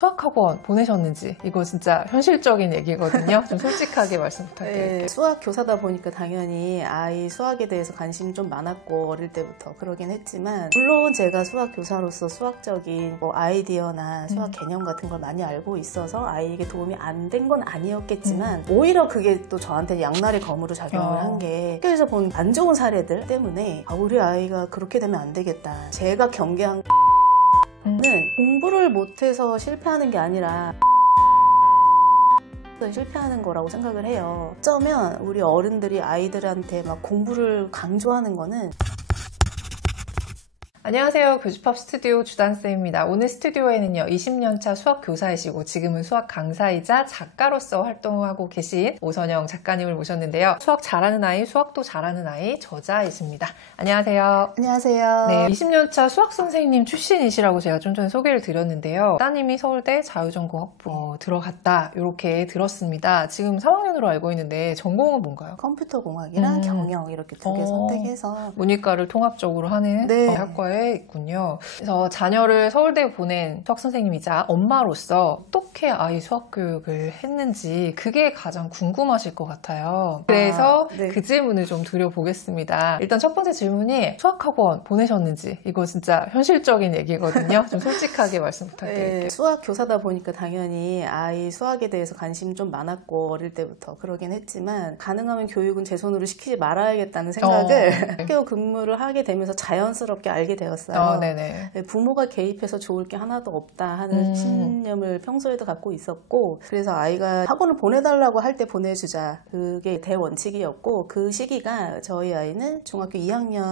수학학원 보내셨는지, 이거 진짜 현실적인 얘기거든요. 좀 솔직하게 말씀 부탁드릴게요. 네, 수학 교사다 보니까 당연히 아이 수학에 대해서 관심이 좀 많았고 어릴 때부터 그러긴 했지만, 물론 제가 수학 교사로서 수학적인 아이디어나 수학 개념 같은 걸 많이 알고 있어서 아이에게 도움이 안 된 건 아니었겠지만 오히려 그게 또 저한테 양날의 검으로 작용을 한 게, 학교에서 본 안 좋은 사례들 때문에 우리 아이가 그렇게 되면 안 되겠다. 제가 경계한 는 공부를 못해서 실패하는 게 아니라 실패하는 거라고 생각을 해요. 어쩌면 우리 어른들이 아이들한테 막 공부를 강조하는 거는. 안녕하세요. 교집합 스튜디오 주단쌤입니다. 오늘 스튜디오에는요, 20년차 수학 교사이시고 지금은 수학 강사이자 작가로서 활동하고 계신 오선영 작가님을 모셨는데요. 수학 잘하는 아이, 수학도 잘하는 아이 저자이십니다. 안녕하세요. 안녕하세요. 네, 20년차 수학 선생님 출신이시라고 제가 좀 전에 소개를 드렸는데요. 따님이 서울대 자유전공학부 들어갔다, 이렇게 들었습니다. 지금 3학년으로 알고 있는데 전공은 뭔가요? 컴퓨터공학이랑 경영 이렇게 두 개 선택해서 문이과를 통합적으로 하는 학과에 있군요. 그래서 자녀를 서울대에 보낸 수학 선생님이자 엄마로서 어떻게 아이 수학 교육을 했는지 그게 가장 궁금하실 것 같아요. 그래서 그 질문을 좀 드려보겠습니다. 일단 첫 번째 질문이 수학학원 보내셨는지, 이거 진짜 현실적인 얘기거든요. 좀 솔직하게 말씀 부탁드릴게요. 네, 수학 교사다 보니까 당연히 아이 수학에 대해서 관심이 좀 많았고 어릴 때부터 그러긴 했지만, 가능하면 교육은 제 손으로 시키지 말아야겠다는 생각을 학교 근무를 하게 되면서 자연스럽게 알게 되었어요. 부모가 개입해서 좋을 게 하나도 없다 하는 신념을 평소에도 갖고 있었고, 그래서 아이가 학원을 보내달라고 할 때 보내주자, 그게 대원칙이었고, 그 시기가 저희 아이는 중학교 2학년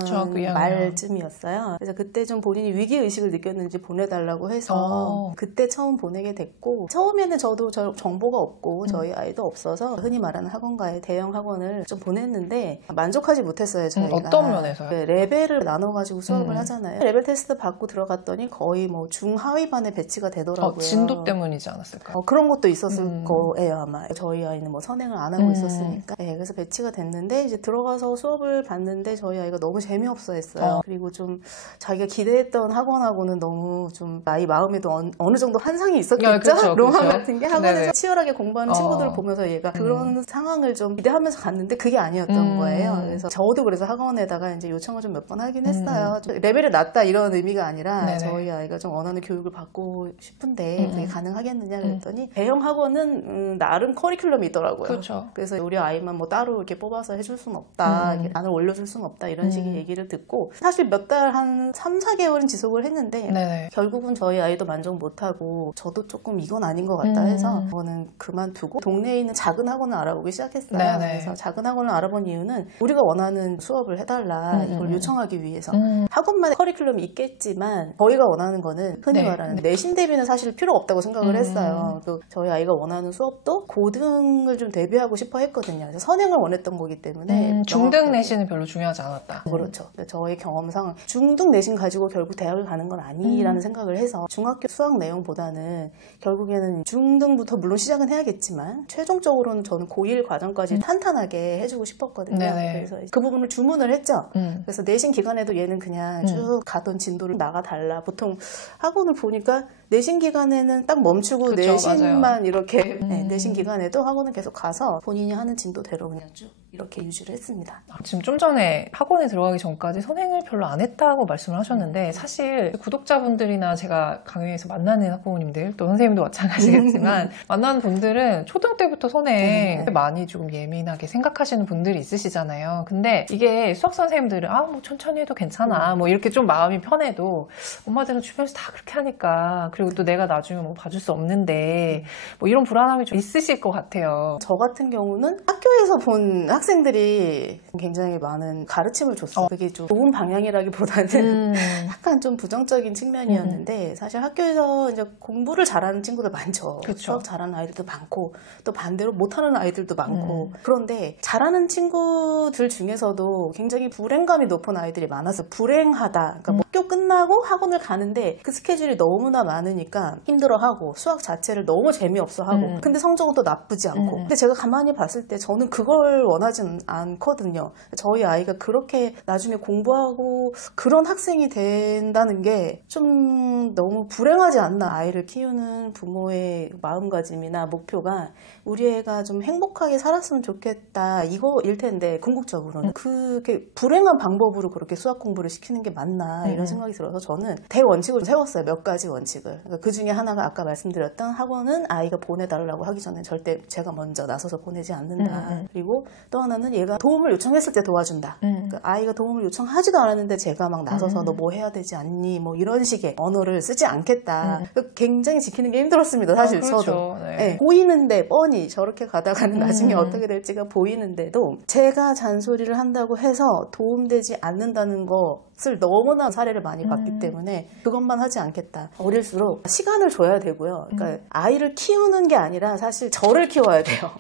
말쯤이었어요. 그래서 그때 좀 본인이 위기의식을 느꼈는지 보내달라고 해서 그때 처음 보내게 됐고, 처음에는 저도 정보가 없고 저희 아이도 없어서 흔히 말하는 학원가에 대형 학원을 좀 보냈는데 만족하지 못했어요. 저희가. 어떤 면에서요? 레벨을 나눠가지고 수업을 하잖아요. 레벨 테스트 받고 들어갔더니 거의 뭐 중하위반에 배치가 되더라고요. 진도 때문이지 않았을까요? 그런 것도 있었을 거예요, 아마. 저희 아이는 뭐 선행을 안 하고 있었으니까. 네, 그래서 배치가 됐는데 이제 들어가서 수업을 봤는데 저희 아이가 너무 재미없어 했어요. 그리고 좀 자기가 기대했던 학원하고는 너무 좀 아이 마음에도 어느 정도 환상이 있었겠죠? 그렇죠, 로망 같은 게. 학원에서 치열하게 공부하는 친구들을 보면서 얘가 그런 상황을 좀 기대하면서 갔는데 그게 아니었던 거예요. 그래서 저도 그래서 학원에다가 이제 요청을 좀 몇 번 하긴 했어요. 레벨이 낮다 이런 의미가 아니라 저희 아이가 좀 원하는 교육을 받고 싶은데 그게 가능하겠느냐 그랬더니, 대형 학원은 나름 커리큘럼이 있더라고요. 그렇죠. 그래서 우리 아이만 뭐 따로 이렇게 뽑아서 해줄 수는 없다, 이렇게 난을 올려줄 수는 없다, 이런 식의 얘기를 듣고 사실 몇 달 한 3, 4개월은 지속을 했는데 결국은 저희 아이도 만족 못하고 저도 조금 이건 아닌 것 같다 해서 저는 그만두고 동네에 있는 작은 학원을 알아보기 시작했어요. 그래서 작은 학원을 알아본 이유는 우리가 원하는 수업을 해달라, 이걸 요청하기 위해서. 학원마다 커리큘럼이 있겠지만 저희가 원하는 거는 흔히 말하는 내신 대비는 사실 필요 없다고 생각을 했어요. 또 저희 아이가 원하는 수업도 고등을 좀 대비하고 싶어 했거든요. 그래서 선행을 원했던 거기 때문에 중등 내신은 별로 중요하지 않았다. 그렇죠. 저의 경험상 중등 내신 가지고 결국 대학을 가는 건 아니라는 생각을 해서 중학교 수학 내용보다는 결국에는 중등부터 물론 시작은 해야겠지만 최종적으로는 저는 고1 과정까지 탄탄하게 해주고 싶었거든요. 그래서 그 부분을 주문을 했죠. 그래서 내신 기간에도 얘는 그냥 쭉 가던 진도를 나가달라. 보통 학원을 보니까 내신 기간에는 딱 멈추고 내신만 맞아요. 이렇게 내신 기간에도 학원을 계속 가서 본인이 하는 진도대로 그냥 쭉 이렇게 유지를 했습니다. 지금 좀 전에 학원에 들어가기 전까지 선행을 별로 안 했다고 말씀을 하셨는데, 사실 구독자분들이나 제가 강의에서 만나는 학부모님들, 또 선생님도 마찬가지겠지만 만나는 분들은 초등 때부터 선행 많이 좀 예민하게 생각하시는 분들이 있으시잖아요. 근데 이게 수학 선생님들은 뭐 천천히 해도 괜찮아, 뭐 이렇게 좀 마음이 편해도 엄마들은 주변에서 다 그렇게 하니까, 그리고 또 내가 나중에 뭐 봐줄 수 없는데 뭐 이런 불안함이 좀 있으실 것 같아요. 저 같은 경우는 학교에서 본 학생들이 굉장히 많은 가르침을 줬어요. 그게 좀 좋은 방향이라기보다는 약간 좀 부정적인 측면이었는데, 사실 학교에서 이제 공부를 잘하는 친구들 많죠. 수학 잘하는 아이들도 많고 또 반대로 못하는 아이들도 많고. 그런데 잘하는 친구들 중에서도 굉장히 불행감이 높은 아이들이 많아서 불행하다. 그러니까 학교 끝나고 학원을 가는데 그 스케줄이 너무나 많으니까 힘들어하고 수학 자체를 너무 재미없어 하고 근데 성적은 또 나쁘지 않고. 근데 제가 가만히 봤을 때 저는 그걸 원하지 원하진 않거든요. 저희 아이가 그렇게 나중에 공부하고 그런 학생이 된다는 게 좀 너무 불행하지 않나. 아이를 키우는 부모의 마음가짐이나 목표가 우리 애가 좀 행복하게 살았으면 좋겠다 이거일 텐데 궁극적으로는 그게 불행한 방법으로 그렇게 수학 공부를 시키는 게 맞나 이런 생각이 들어서 저는 대원칙을 세웠어요. 몇 가지 원칙을. 그러니까 그 중에 하나가 아까 말씀드렸던 학원은 아이가 보내달라고 하기 전에 절대 제가 먼저 나서서 보내지 않는다. 그리고 또 하나는 얘가 도움을 요청했을 때 도와준다. 그러니까 아이가 도움을 요청하지도 않았는데 제가 막 나서서 너 뭐 해야 되지 않니? 뭐 이런 식의 언어를 쓰지 않겠다. 굉장히 지키는 게 힘들었습니다. 사실 그렇죠. 저도. 네. 네, 보이는데 뻔히 저렇게 가다가는 나중에 어떻게 될지가 보이는데도 제가 잔소리를 한다고 해서 도움되지 않는다는 것을 너무나 사례를 많이 봤기 때문에 그것만 하지 않겠다. 어릴수록 시간을 줘야 되고요. 그러니까 아이를 키우는 게 아니라 사실 저를 키워야 돼요.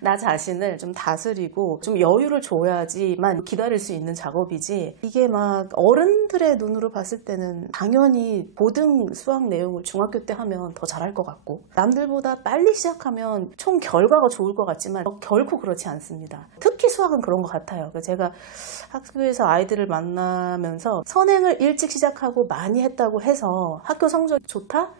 나 자신을 좀 다스리고 좀 여유를 줘야지만 기다릴 수 있는 작업이지 이게 막 어른들의 눈으로 봤을 때는 당연히 고등 수학 내용을 중학교 때 하면 더 잘할 것 같고 남들보다 빨리 시작하면 총 결과가 좋을 것 같지만 결코 그렇지 않습니다. 특히 수학은 그런 것 같아요. 제가 학교에서 아이들을 만나면서 선행을 일찍 시작하고 많이 했다고 해서 학교 성적이 좋다?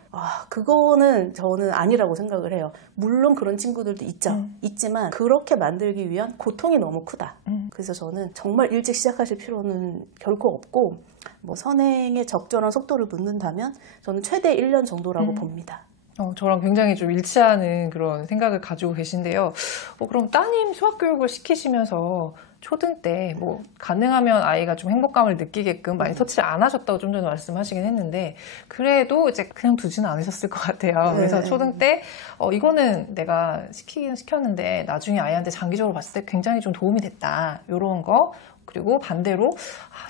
그거는 저는 아니라고 생각을 해요. 물론 그런 친구들도 있죠. 있지만 그렇게 만들기 위한 고통이 너무 크다. 그래서 저는 정말 일찍 시작하실 필요는 결코 없고 뭐 선행에 적절한 속도를 묻는다면 저는 최대 1년 정도라고 봅니다. 저랑 굉장히 좀 일치하는 그런 생각을 가지고 계신데요. 그럼 따님 수학 교육을 시키시면서 초등 때 뭐 가능하면 아이가 좀 행복감을 느끼게끔 많이 터치를 안 하셨다고 좀 전에 말씀하시긴 했는데 그래도 이제 그냥 두지는 않으셨을 것 같아요. 네. 그래서 초등 때 이거는 내가 시키긴 시켰는데 나중에 아이한테 장기적으로 봤을 때 굉장히 좀 도움이 됐다. 이런 거. 그리고 반대로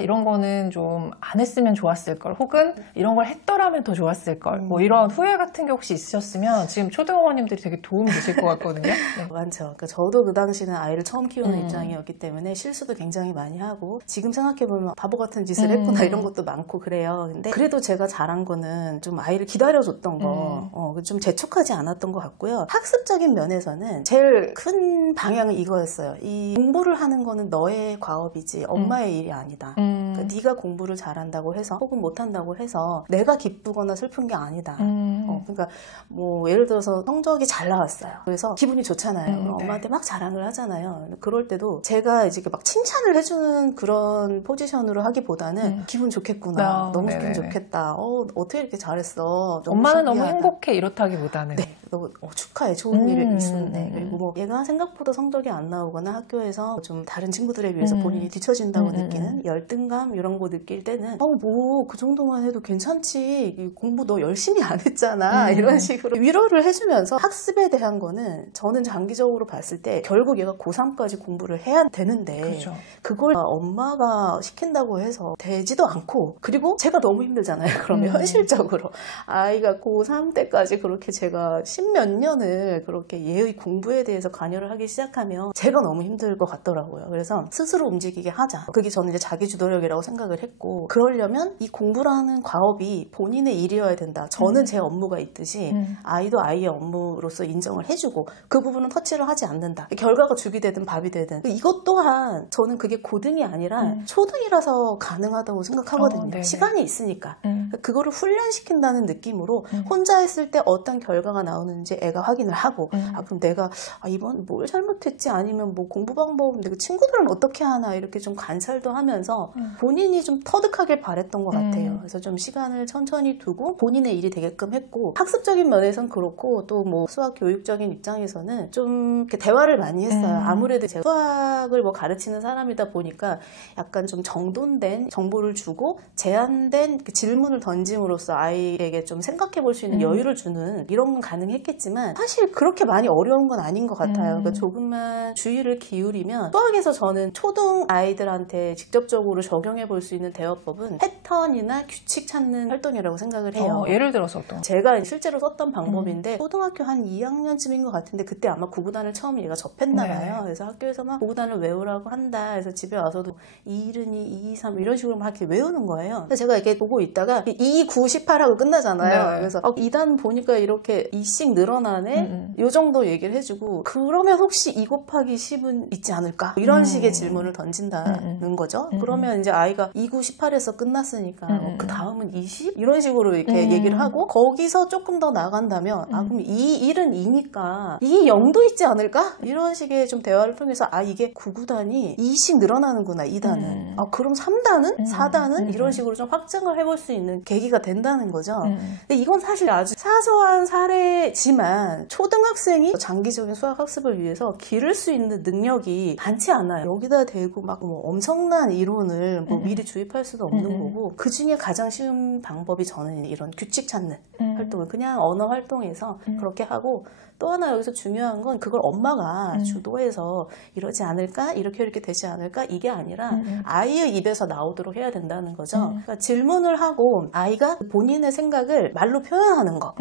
이런 거는 좀 안 했으면 좋았을 걸 혹은 이런 걸 했더라면 더 좋았을 걸 뭐 이런 후회 같은 게 혹시 있으셨으면 지금 초등 어머님들이 되게 도움이 되실 것 같거든요. 네. 많죠. 그러니까 저도 그 당시는 아이를 처음 키우는 입장이었기 때문에 실수도 굉장히 많이 하고 지금 생각해보면 바보 같은 짓을 했구나 이런 것도 많고 그래요. 근데 그래도 제가 잘한 거는 좀 아이를 기다려줬던 거 좀 재촉하지 않았던 것 같고요. 학습적인 면에서는 제일 큰 방향은 이거였어요. 이 공부를 하는 거는 너의 과업이지 엄마의 일이 아니다. 그러니까 네가 공부를 잘한다고 해서 혹은 못한다고 해서 내가 기쁘거나 슬픈 게 아니다. 그러니까 뭐 예를 들어서 성적이 잘 나왔어요. 그래서 기분이 좋잖아요. 네. 엄마한테 막 자랑을 하잖아요. 그럴 때도 제가 이제 막 칭찬을 해주는 그런 포지션으로 하기보다는 기분 좋겠구나. 너무 기분 좋겠다. 어떻게 이렇게 잘했어. 엄마는 신기하다. 너무 행복해 이렇다기보다는 네. 너 축하해. 좋은 일이 있었네. 그리고 뭐 얘가 생각보다 성적이 안 나오거나 학교에서 좀 다른 친구들에 비해서 본인이 뒤처진다고 느끼는 열등감 이런 거 느낄 때는 뭐 그 정도만 해도 괜찮지. 공부 너 열심히 안 했잖아. 이런 식으로 위로를 해주면서 학습에 대한 거는 저는 장기적으로 봤을 때 결국 얘가 고3까지 공부를 해야 되는데 그렇죠. 그걸 엄마가 시킨다고 해서 되지도 않고 그리고 제가 너무 힘들잖아요. 그러면 현실적으로 아이가 고3 때까지 그렇게 제가 10몇 년을 그렇게 얘의 공부에 대해서 관여를 하기 시작하면 제가 너무 힘들 것 같더라고요. 그래서 스스로 움직이게 하자. 그게 저는 이제 자기주도력이라고 생각을 했고 그러려면 이 공부라는 과업이 본인의 일이어야 된다. 저는 제 업무가 있듯이 아이도 아이의 업무로서 인정을 해주고 그 부분은 터치를 하지 않는다. 결과가 죽이 되든 밥이 되든 이것 또한 저는 그게 고등이 아니라 초등이라서 가능하다고 생각하거든요. 시간이 있으니까. 그거를 훈련시킨다는 느낌으로 혼자 했을 때 어떤 결과가 나오는지 애가 확인을 하고 그럼 내가 이번 뭘 잘못했지 아니면 뭐 공부 방법 내가 친구들은 어떻게 하나 이렇게 좀 관찰도 하면서 본인이 좀 터득하길 바랬던 것 같아요. 그래서 좀 시간을 천천히 두고 본인의 일이 되게끔 했고 학습적인 면에선 그렇고 또 뭐 수학 교육적인 입장에서는 좀 이렇게 대화를 많이 했어요. 아무래도 제가 수학을 뭐 가르치는 사람이다 보니까 약간 좀 정돈된 정보를 주고 제한된 질문을 던짐으로써 아이에게 좀 생각해 볼 수 있는 여유를 주는 이런 건 가능했겠지만 사실 그렇게 많이 어려운 건 아닌 것 같아요. 그러니까 조금만 주의를 기울이면 수학에서 저는 초등 아이들한테 직접적으로 적용해 볼 수 있는 대화법은 패턴이나 규칙 찾는 활동이라고 생각을 해요. 예를 들어서 어떤? 제가 실제로 썼던 방법인데 초등학교 한 2학년쯤인 것 같은데 그때 아마 구구단을 처음 얘가 접했나 봐요. 그래서 학교에서 막 구구단을 외우라고 한다. 그래서 집에 와서도 2, 1은 2, 2, 3 이런 식으로 막 이렇게 외우는 거예요. 그래서 제가 이렇게 보고 있다가 2, 9, 18하고 끝나잖아요. 네. 그래서 2단 보니까 이렇게 2씩 늘어나네? 요 정도 얘기를 해주고 그러면 혹시 2 곱하기 10은 있지 않을까? 이런 식의 질문을 던진다는 거죠. 그러면 이제 아이가 2, 9, 18에서 끝났으니까 그 다음은 20? 이런 식으로 이렇게 얘기를 하고 거기서 조금 더 나간다면 그럼 2, 1은 2니까 2, 0도 있지 않을까? 이런 식의 좀 대화를 통해서 이게 9구단이 2씩 늘어나는구나 2단은. 그럼 3단은? 4단은? 이런 식으로 좀 확증을 해볼 수 있는 계기가 된다는 거죠. 근데 이건 사실 아주 사소한 사례지만 초등학생이 장기적인 수학 학습을 위해서 기를 수 있는 능력이 많지 않아요. 여기다 대고 막 뭐 엄청난 이론을 뭐 미리 주입할 수도 없는 거고 그 중에 가장 쉬운 방법이 저는 이런 규칙 찾는 활동을 그냥 언어 활동에서 그렇게 하고 또 하나 여기서 중요한 건 그걸 엄마가 주도해서 이러지 않을까? 이렇게 되지 않을까? 이게 아니라 아이의 입에서 나오도록 해야 된다는 거죠. 그러니까 질문을 하고 아이가 본인의 생각을 말로 표현하는 거.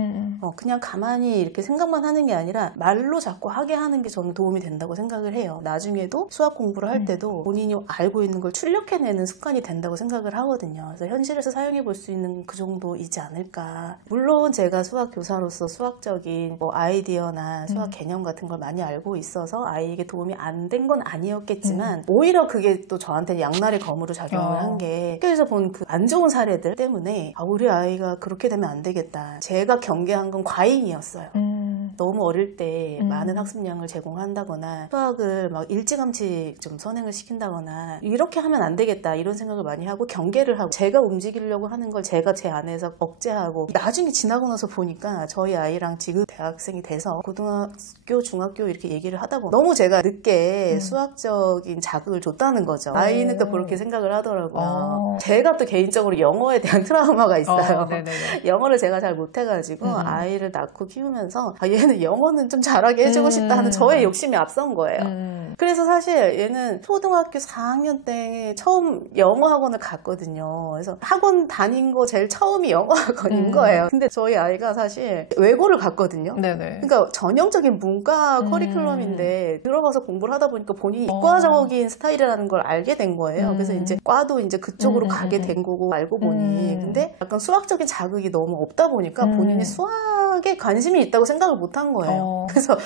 그냥 가만히 이렇게 생각만 하는 게 아니라 말로 자꾸 하게 하는 게 저는 도움이 된다고 생각을 해요. 나중에도 수학 공부를 할 때도 본인이 알고 있는 걸 출력해내는 습관이 된다고 생각을 하거든요. 그래서 현실에서 사용해 볼 수 있는 그 정도이지 않을까. 물론 제가 수학 교사로서 수학적인 뭐 아이디어나 수학 개념 같은 걸 많이 알고 있어서 아이에게 도움이 안 된 건 아니었겠지만 오히려 그게 또 저한테 양날의 검으로 작용을 한 게 학교에서 본 그 안 좋은 사례들 때문에 우리 아이가 그렇게 되면 안 되겠다. 제가 경계한 건 과잉이었어요. 너무 어릴 때 많은 학습량을 제공한다거나 수학을 막 일찌감치 좀 선행을 시킨다거나 이렇게 하면 안 되겠다 이런 생각을 많이 하고 경계를 하고 제가 움직이려고 하는 걸 제가 제 안에서 억제하고 나중에 지나고 나서 보니까 저희 아이랑 지금 대학생이 돼서 고등학교, 중학교 이렇게 얘기를 하다 보면 너무 제가 늦게 수학적인 자극을 줬다는 거죠. 아이는 또 그렇게 생각을 하더라고요. 제가 또 개인적으로 영어에 대한 트라우마가 있어요. 영어를 제가 잘 못해가지고 아이를 낳고 키우면서 얘는 영어는 좀 잘하게 해주고 싶다 하는 저의 욕심이 앞선 거예요. 그래서 사실 얘는 초등학교 4학년 때 처음 영어 학원을 갔거든요. 그래서 학원 다닌 거 제일 처음이 영어 학원인 거예요. 근데 저희 아이가 사실 외고를 갔거든요. 그러니까 전형적인 문과 커리큘럼인데 들어가서 공부를 하다 보니까 본인이 이과적인 스타일이라는 걸 알게 된 거예요. 그래서 이제 과도 이제 그쪽으로 가게 된 거고 알고 보니 근데 약간 수학적인 자극이 너무 없다 보니까 본인이 수학에 관심이 있다고 생각을 못 한 거예요. 그래서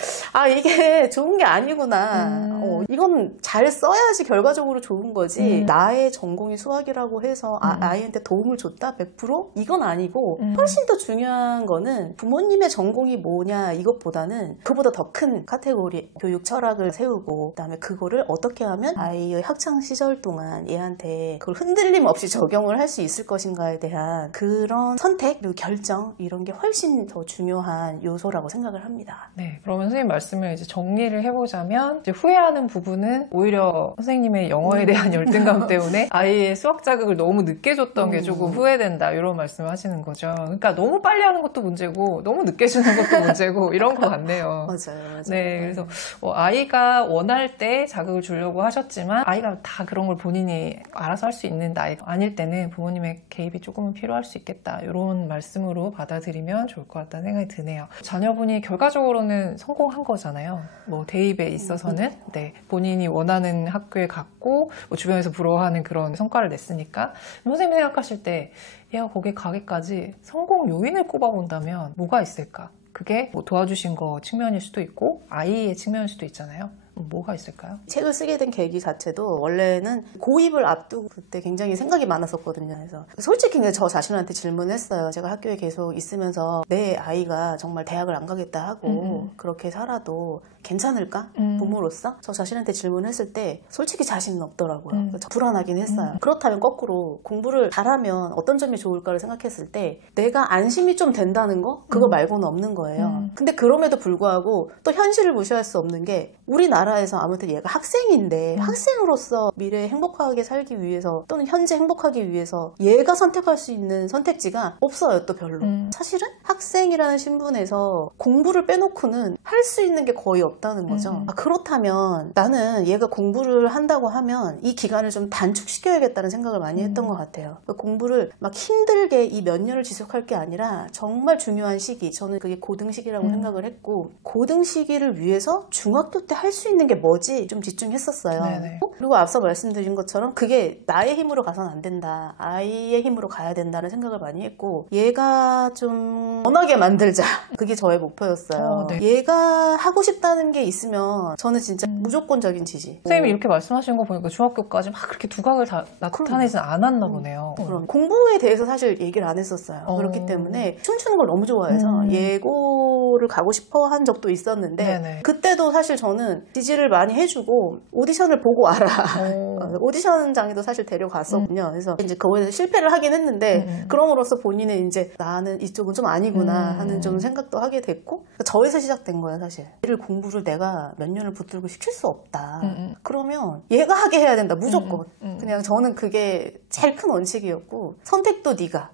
이게 좋은 게 아니구나. 이건 잘 써야지 결과적으로 좋은 거지. 나의 전공이 수학이라고 해서 아이한테 도움을 줬다? 100%? 이건 아니고 훨씬 더 중요한 거는 부모님의 전공이 뭐냐 이것보다는 그보다 더 큰 카테고리 교육 철학을 세우고 그다음에 그거를 어떻게 하면 아이의 학창 시절 동안 얘한테 그걸 흔들림 없이 적용을 할 수 있을 것인가에 대한 그런 선택 그리고 결정 이런 게 훨씬 더 중요한 요소라고 생각을 합니다. 네, 그러면 선생님 말씀을 이제 정리를 해보자면 이제 후회하는 부분은 오히려 선생님의 영어에 대한 열등감 때문에 아이의 수학 자극을 너무 늦게 줬던 게 조금 후회된다 이런 말씀을 하시는 거죠. 그러니까 너무 빨리 하는 것도 문제고 너무 늦게 주는 것도 문제고 이런 것 같네요. 맞아요. 네, 그래서 아이가 원할 때 자극을 주려고 하셨지만 아이가 다 그런 걸 본인이 알아서 할 수 있는 나이가 아닐 때는 부모님의 개입이 조금은 필요할 수 있겠다 이런 말씀으로 받아들이면 좋을 것 같다는 생각이 드네요. 자녀분이 결과적으로는 성공한 거잖아요. 뭐 대입에 있어서는 네, 본인이 원하는 학교에 갔고 뭐 주변에서 부러워하는 그런 성과를 냈으니까 선생님이 생각하실 때 얘가 거기 가기까지 성공 요인을 꼽아본다면 뭐가 있을까? 그게 뭐 도와주신 거 측면일 수도 있고 아이의 측면일 수도 있잖아요. 뭐가 있을까요? 책을 쓰게 된 계기 자체도 원래는 고입을 앞두고 그때 굉장히 생각이 많았었거든요. 그래서 솔직히 그냥 저 자신한테 질문했어요. 제가 학교에 계속 있으면서 내 아이가 정말 대학을 안 가겠다 하고 그렇게 살아도 괜찮을까? 부모로서? 저 자신한테 질문했을 때 솔직히 자신은 없더라고요. 불안하긴 했어요. 그렇다면 거꾸로 공부를 잘하면 어떤 점이 좋을까를 생각했을 때 내가 안심이 좀 된다는 거? 그거 말고는 없는 거예요. 근데 그럼에도 불구하고 또 현실을 무시할 수 없는 게 우리나라 나라에서 아무튼 얘가 학생인데 학생으로서 미래에 행복하게 살기 위해서 또는 현재 행복하기 위해서 얘가 선택할 수 있는 선택지가 없어요. 또 별로. 사실은 학생이라는 신분에서 공부를 빼놓고는 할 수 있는 게 거의 없다는 거죠. 그렇다면 나는 얘가 공부를 한다고 하면 이 기간을 좀 단축시켜야겠다는 생각을 많이 했던 것 같아요. 공부를 막 힘들게 이 몇 년을 지속할 게 아니라 정말 중요한 시기, 저는 그게 고등 시기라고 생각을 했고, 고등 시기를 위해서 중학교 때 할 수 있는 게 뭐지 좀 집중했었어요. 네네. 그리고 앞서 말씀드린 것처럼 그게 나의 힘으로 가서는 안 된다, 아이의 힘으로 가야 된다는 생각을 많이 했고, 얘가 좀 원하게 만들자, 그게 저의 목표였어요. 네. 얘가 하고 싶다는 게 있으면 저는 진짜 무조건적인 지지. 선생님이 이렇게 말씀하시는 거 보니까 중학교까지 막 그렇게 두각을 다 나타내진 않았나 보네요. 그럼 공부에 대해서 사실 얘기를 안 했었어요. 그렇기 때문에 춤추는 걸 너무 좋아해서 예고를 가고 싶어 한 적도 있었는데, 네네. 그때도 사실 저는 지지를 많이 해주고 오디션을 보고 와라. 오디션장에도 사실 데려갔었거든요. 그래서 이제 그거에서 실패를 하긴 했는데 그럼으로써 본인은 이제 나는 이쪽은 좀 아니구나 하는 좀 생각도 하게 됐고, 저에서 시작된 거예요. 사실 얘를 공부를 내가 몇 년을 붙들고 시킬 수 없다. 그러면 얘가 하게 해야 된다, 무조건. 그냥 저는 그게 제일 큰 원칙이었고, 선택도 네가,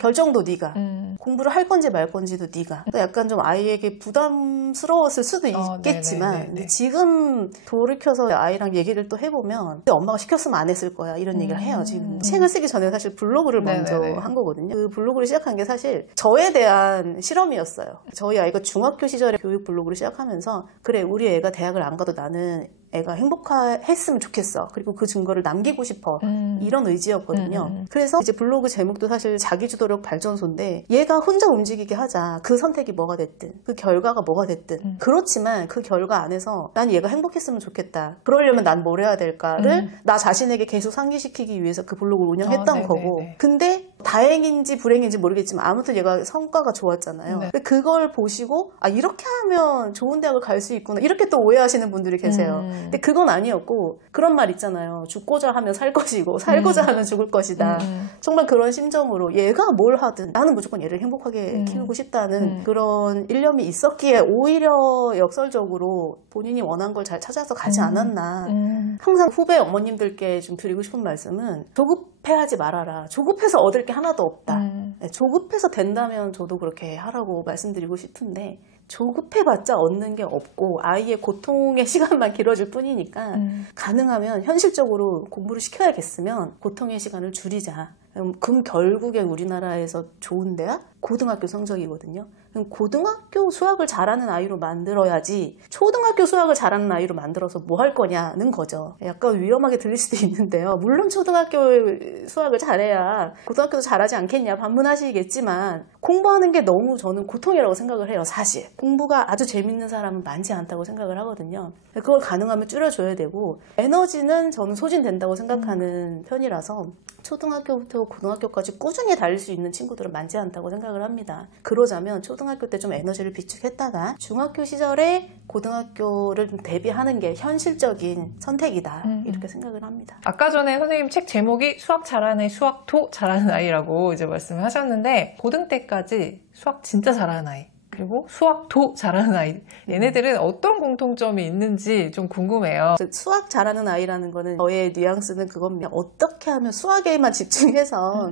결정도 네가, 공부를 할 건지 말 건지도 네가. 그러니까 약간 좀 아이에게 부담스러웠을 수도 있겠지만 근데 지금 돌이켜서 아이랑 얘기를 또 해보면 엄마가 시켰으면 안 했을 거야, 이런 얘기를 해요. 지금 책을 쓰기 전에 사실 블로그를 먼저 한 거거든요. 그 블로그를 시작한 게 사실 저에 대한 실험이었어요. 저희 아이가 중학교 시절에 교육 블로그를 시작하면서, 그래 우리 애가 대학을 안 가도 나는 애가 행복했으면 좋겠어, 그리고 그 증거를 남기고 싶어, 이런 의지였거든요. 그래서 이제 블로그 제목도 사실 자기주도력 발전소인데, 얘가 혼자 움직이게 하자. 그 선택이 뭐가 됐든 그 결과가 뭐가 됐든 그렇지만 그 결과 안에서 난 얘가 행복했으면 좋겠다, 그러려면 난 뭘 해야 될까를 나 자신에게 계속 상기시키기 위해서 그 블로그를 운영했던 거고, 근데 다행인지 불행인지 모르겠지만 아무튼 얘가 성과가 좋았잖아요. 근데 그걸 보시고 이렇게 하면 좋은 대학을 갈 수 있구나, 이렇게 또 오해하시는 분들이 계세요. 근데 그건 아니었고, 그런 말 있잖아요. 죽고자 하면 살 것이고 살고자 하면 죽을 것이다. 정말 그런 심정으로 얘가 뭘 하든 나는 무조건 얘를 행복하게 키우고 싶다는 그런 일념이 있었기에 오히려 역설적으로 본인이 원한 걸 잘 찾아서 가지 않았나. 항상 후배 어머님들께 좀 드리고 싶은 말씀은, 조급해하지 말아라. 조급해서 얻을 게 하나도 없다. 조급해서 된다면 저도 그렇게 하라고 말씀드리고 싶은데, 조급해봤자 얻는 게 없고 아이의 고통의 시간만 길어질 뿐이니까 가능하면 현실적으로 공부를 시켜야겠으면 고통의 시간을 줄이자. 그럼 결국에 우리나라에서 좋은 대학? 고등학교 성적이거든요. 그럼 고등학교 수학을 잘하는 아이로 만들어야지 초등학교 수학을 잘하는 아이로 만들어서 뭐 할 거냐는 거죠. 약간 위험하게 들릴 수도 있는데요. 물론 초등학교 수학을 잘해야 고등학교도 잘하지 않겠냐 반문하시겠지만, 공부하는 게 너무 저는 고통이라고 생각을 해요. 사실 공부가 아주 재밌는 사람은 많지 않다고 생각을 하거든요. 그걸 가능하면 줄여줘야 되고, 에너지는 저는 소진된다고 생각하는 편이라서 초등학교부터 고등학교까지 꾸준히 달릴 수 있는 친구들은 많지 않다고 생각을 합니다. 그러자면 초등학교 때 좀 에너지를 비축했다가 중학교 시절에 고등학교를 좀 대비하는 게 현실적인 선택이다, 이렇게 생각을 합니다. 아까 전에 선생님 책 제목이 수학 잘하는 아이, 수학도 잘하는 아이라고 이제 말씀을 하셨는데, 고등 때까지 수학 진짜 잘하는 아이, 그리고 수학도 잘하는 아이, 얘네들은 어떤 공통점이 있는지 좀 궁금해요. 수학 잘하는 아이라는 거는 저의 뉘앙스는 그겁니다. 어떻게 하면 수학에만 집중해서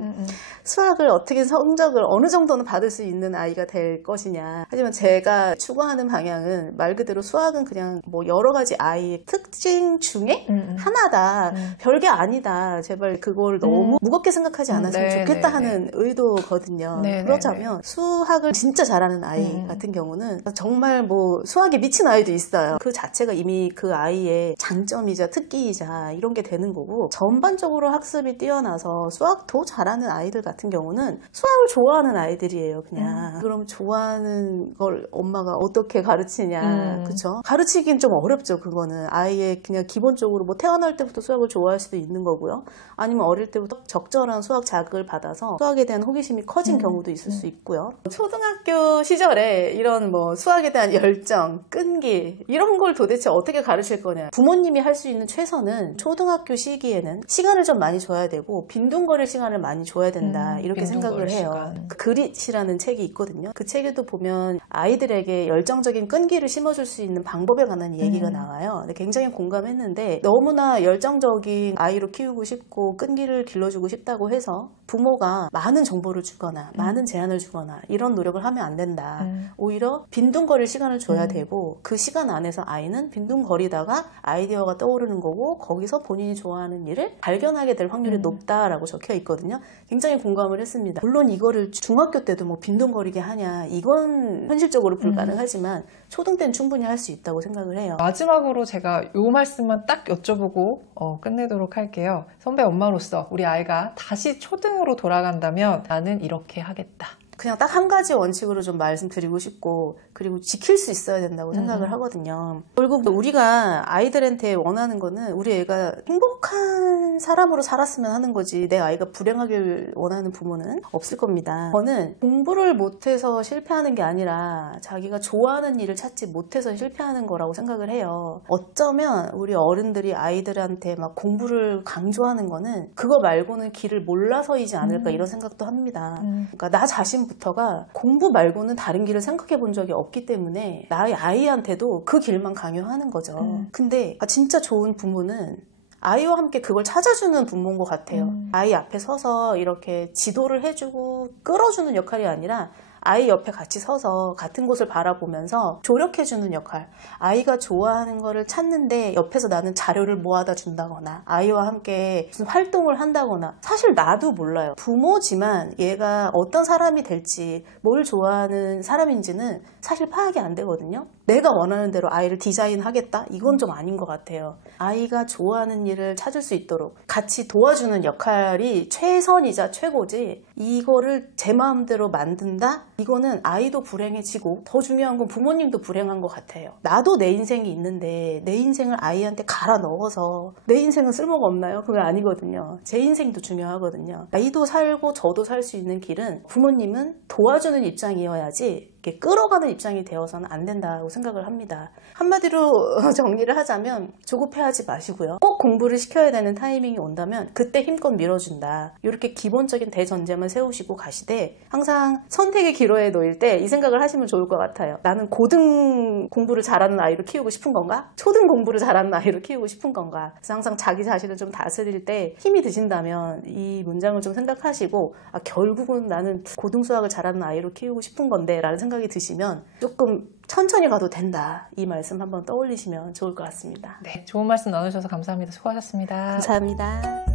수학을 어떻게 성적을 어느 정도는 받을 수 있는 아이가 될 것이냐. 하지만 제가 추구하는 방향은 말 그대로 수학은 그냥 뭐 여러 가지 아이의 특징 중에 하나다. 별게 아니다. 제발 그걸 너무 무겁게 생각하지 않았으면 좋겠다 하는 의도거든요. 그렇다면 수학을 진짜 잘하는 아이 같은 경우는 정말 뭐 수학에 미친 아이도 있어요. 그 자체가 이미 그 아이의 장점이자 특기이자 이런 게 되는 거고, 전반적으로 학습이 뛰어나서 수학도 잘하는 아이들 같은 경우는 수학을 좋아하는 아이들이에요. 그냥 그럼 좋아하는 걸 엄마가 어떻게 가르치냐, 그쵸? 가르치긴 좀 어렵죠. 그거는 아이의 그냥 기본적으로 뭐 태어날 때부터 수학을 좋아할 수도 있는 거고요, 아니면 어릴 때부터 적절한 수학 자극을 받아서 수학에 대한 호기심이 커진 경우도 있을 수 있고요. 초등학교 시절에 초등부터의 이런 뭐 수학에 대한 열정, 끈기 이런 걸 도대체 어떻게 가르칠 거냐. 부모님이 할 수 있는 최선은 초등학교 시기에는 시간을 좀 많이 줘야 되고 빈둥거릴 시간을 많이 줘야 된다 이렇게 생각을 해요. 그 그릿이라는 책이 있거든요. 그 책에도 보면 아이들에게 열정적인 끈기를 심어줄 수 있는 방법에 관한 얘기가 나와요. 근데 굉장히 공감했는데 너무나 열정적인 아이로 키우고 싶고 끈기를 길러주고 싶다고 해서 부모가 많은 정보를 주거나 많은 제안을 주거나 이런 노력을 하면 안 된다. 오히려 빈둥거릴 시간을 줘야 되고 그 시간 안에서 아이는 빈둥거리다가 아이디어가 떠오르는 거고 거기서 본인이 좋아하는 일을 발견하게 될 확률이 높다라고 적혀 있거든요. 굉장히 공감을 했습니다. 물론 이거를 중학교 때도 뭐 빈둥거리게 하냐 이건 현실적으로 불가능하지만 초등 때는 충분히 할 수 있다고 생각을 해요. 마지막으로 제가 요 말씀만 딱 여쭤보고 끝내도록 할게요. 선배 엄마로서 우리 아이가 다시 초등으로 돌아간다면 나는 이렇게 하겠다. 그냥 딱 한 가지 원칙으로 좀 말씀드리고 싶고 그리고 지킬 수 있어야 된다고 생각을 하거든요. 결국 우리가 아이들한테 원하는 거는 우리 애가 행복한 사람으로 살았으면 하는 거지 내 아이가 불행하길 원하는 부모는 없을 겁니다. 저는 공부를 못해서 실패하는 게 아니라 자기가 좋아하는 일을 찾지 못해서 실패하는 거라고 생각을 해요. 어쩌면 우리 어른들이 아이들한테 막 공부를 강조하는 거는 그거 말고는 길을 몰라서이지 않을까 이런 생각도 합니다. 그러니까 나 자신부터가 공부 말고는 다른 길을 생각해 본 적이 없기 때문에 나의 아이한테도 그 길만 강요하는 거죠. 근데 진짜 좋은 부모는 아이와 함께 그걸 찾아주는 부모인 것 같아요. 아이 앞에 서서 이렇게 지도를 해주고 끌어주는 역할이 아니라 아이 옆에 같이 서서 같은 곳을 바라보면서 조력해주는 역할. 아이가 좋아하는 거를 찾는데 옆에서 나는 자료를 모아다 준다거나 아이와 함께 무슨 활동을 한다거나 사실 나도 몰라요. 부모지만 얘가 어떤 사람이 될지 뭘 좋아하는 사람인지는 사실 파악이 안 되거든요. 내가 원하는 대로 아이를 디자인하겠다? 이건 좀 아닌 것 같아요. 아이가 좋아하는 일을 찾을 수 있도록 같이 도와주는 역할이 최선이자 최고지 이거를 제 마음대로 만든다? 이거는 아이도 불행해지고 더 중요한 건 부모님도 불행한 것 같아요. 나도 내 인생이 있는데 내 인생을 아이한테 갈아 넣어서 내 인생은 쓸모가 없나요? 그건 아니거든요. 제 인생도 중요하거든요. 아이도 살고 저도 살 수 있는 길은 부모님은 도와주는 입장이어야지 이렇게 끌어가는 입장이 되어서는 안 된다고 생각을 합니다. 한마디로 정리를 하자면 조급해하지 마시고요. 꼭 공부를 시켜야 되는 타이밍이 온다면 그때 힘껏 밀어준다. 이렇게 기본적인 대전제만 세우시고 가시되 항상 선택의 기로에 놓일 때 이 생각을 하시면 좋을 것 같아요. 나는 고등 공부를 잘하는 아이로 키우고 싶은 건가? 초등 공부를 잘하는 아이로 키우고 싶은 건가? 그래서 항상 자기 자신을 좀 다스릴 때 힘이 드신다면 이 문장을 좀 생각하시고 결국은 나는 고등 수학을 잘하는 아이로 키우고 싶은 건데 라는 생각이 드시면 조금 천천히 가도 된다. 이 말씀 한번 떠올리시면 좋을 것 같습니다. 네, 좋은 말씀 나누셔서 감사합니다. 수고하셨습니다. 감사합니다.